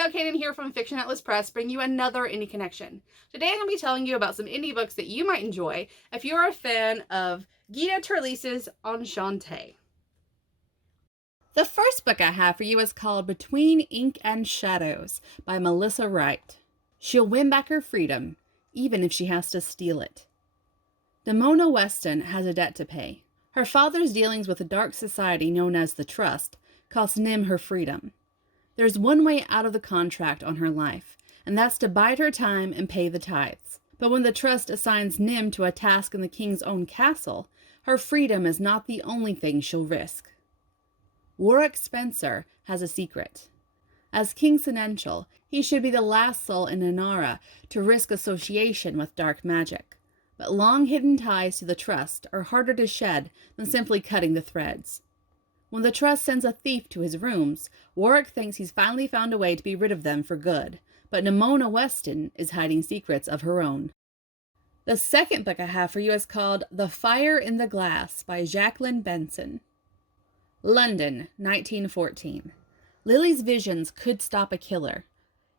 Gail Kanan here from Fiction Atlas Press, bringing you another indie connection. Today I'm going to be telling you about some indie books that you might enjoy if you're a fan of Gita Terlice's Enchantée. The first book I have for you is called Between Ink and Shadows by Melissa Wright. She'll win back her freedom, even if she has to steal it. Damona Weston has a debt to pay. Her father's dealings with a dark society known as the Trust cost Nim her freedom. There's one way out of the contract on her life, and that's to bide her time and pay the tithes. But when the Trust assigns Nim to a task in the king's own castle, her freedom is not the only thing she'll risk. Warwick Spencer has a secret. As King Seneschal, he should be the last soul in Inara to risk association with dark magic. But long-hidden ties to the Trust are harder to shed than simply cutting the threads. When the Trust sends a thief to his rooms, Warwick thinks he's finally found a way to be rid of them for good, but Damona Weston is hiding secrets of her own. The second book I have for you is called The Fire in the Glass by Jacqueline Benson. London, 1914. Lily's visions could stop a killer,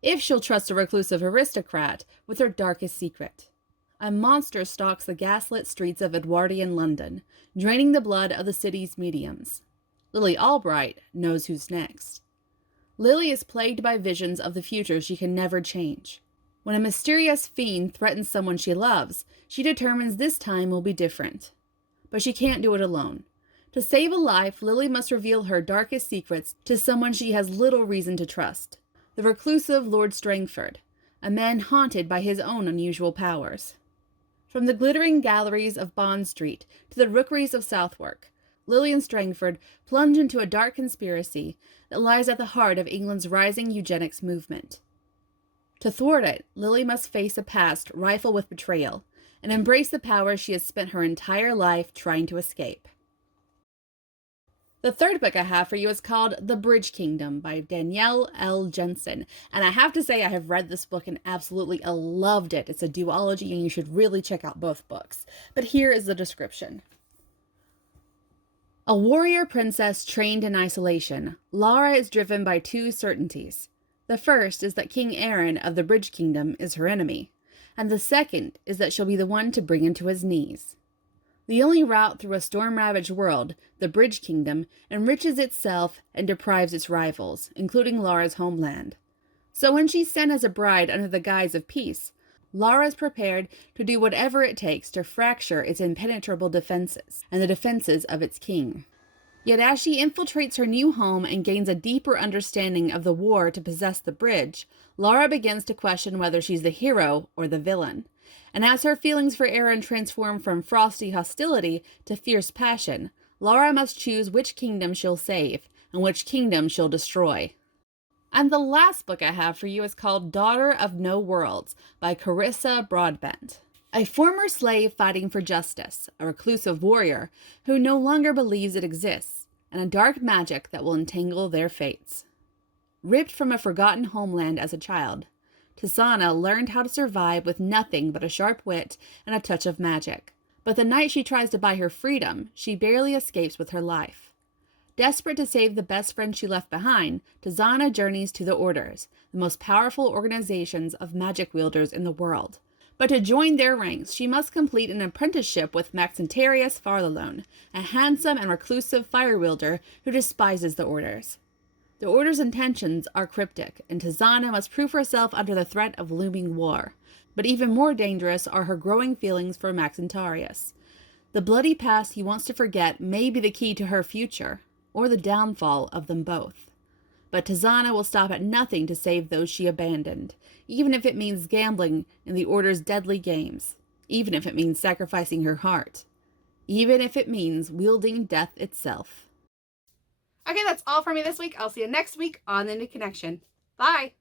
if she'll trust a reclusive aristocrat with her darkest secret. A monster stalks the gaslit streets of Edwardian London, draining the blood of the city's mediums. Lily Albright knows who's next. Lily is plagued by visions of the future she can never change. When a mysterious fiend threatens someone she loves, she determines this time will be different. But she can't do it alone. To save a life, Lily must reveal her darkest secrets to someone she has little reason to trust. The reclusive Lord Strangford, a man haunted by his own unusual powers. From the glittering galleries of Bond Street to the rookeries of Southwark, Lily and Strangford plunge into a dark conspiracy that lies at the heart of England's rising eugenics movement. To thwart it, Lily must face a past rife with betrayal and embrace the power she has spent her entire life trying to escape. The third book I have for you is called The Bridge Kingdom by Danielle L. Jensen. And I have to say I have read this book and absolutely loved it. It's a duology and you should really check out both books. But here is the description. A warrior princess trained in isolation, Lara is driven by two certainties. The first is that King Aaron of the Bridge Kingdom is her enemy, and the second is that she'll be the one to bring him to his knees. The only route through a storm-ravaged world, the Bridge Kingdom, enriches itself and deprives its rivals, including Lara's homeland. So when she's sent as a bride under the guise of peace, Lara is prepared to do whatever it takes to fracture its impenetrable defenses and the defenses of its king. Yet as she infiltrates her new home and gains a deeper understanding of the war to possess the bridge, Lara begins to question whether she's the hero or the villain. And as her feelings for Aaron transform from frosty hostility to fierce passion, Lara must choose which kingdom she'll save and which kingdom she'll destroy. And the last book I have for you is called Daughter of No Worlds by Carissa Broadbent. A former slave fighting for justice, a reclusive warrior who no longer believes it exists, and a dark magic that will entangle their fates. Ripped from a forgotten homeland as a child, Tisana learned how to survive with nothing but a sharp wit and a touch of magic. But the night she tries to buy her freedom, she barely escapes with her life. Desperate to save the best friend she left behind, Tisana journeys to the Orders, the most powerful organizations of magic wielders in the world. But to join their ranks, she must complete an apprenticeship with Maxentarius Farlalone, a handsome and reclusive fire wielder who despises the Orders. The Order's intentions are cryptic, and Tisana must prove herself under the threat of looming war. But even more dangerous are her growing feelings for Maxentarius. The bloody past he wants to forget may be the key to her future, or the downfall of them both. But Tisana will stop at nothing to save those she abandoned, even if it means gambling in the Order's deadly games, even if it means sacrificing her heart, even if it means wielding death itself. Okay, that's all for me this week. I'll see you next week on The New Connection. Bye!